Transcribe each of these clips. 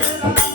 Será?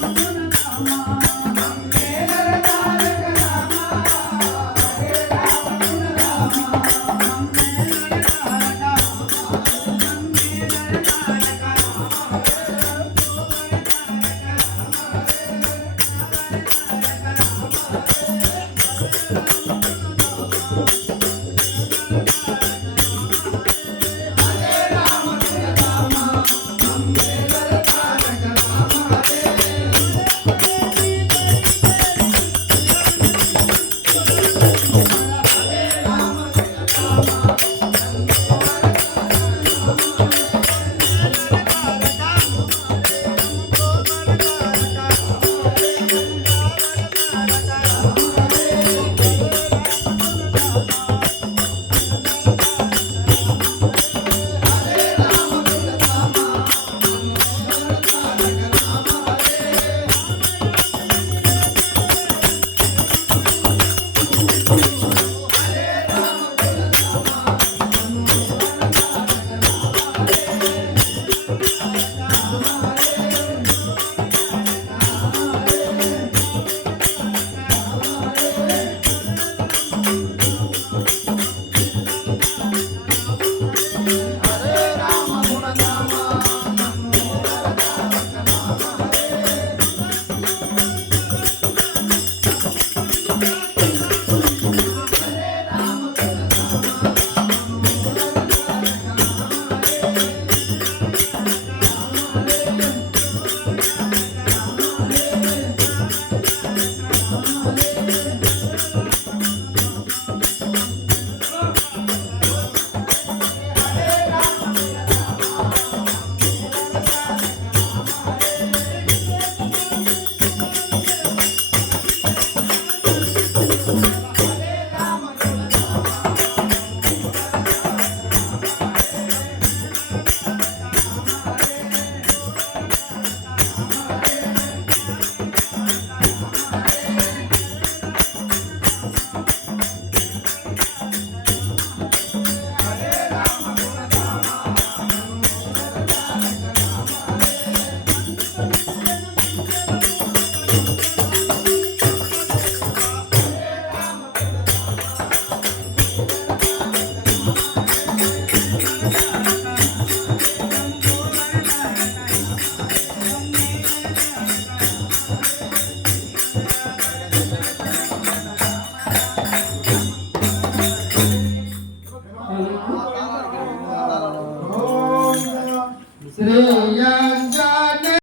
Amen.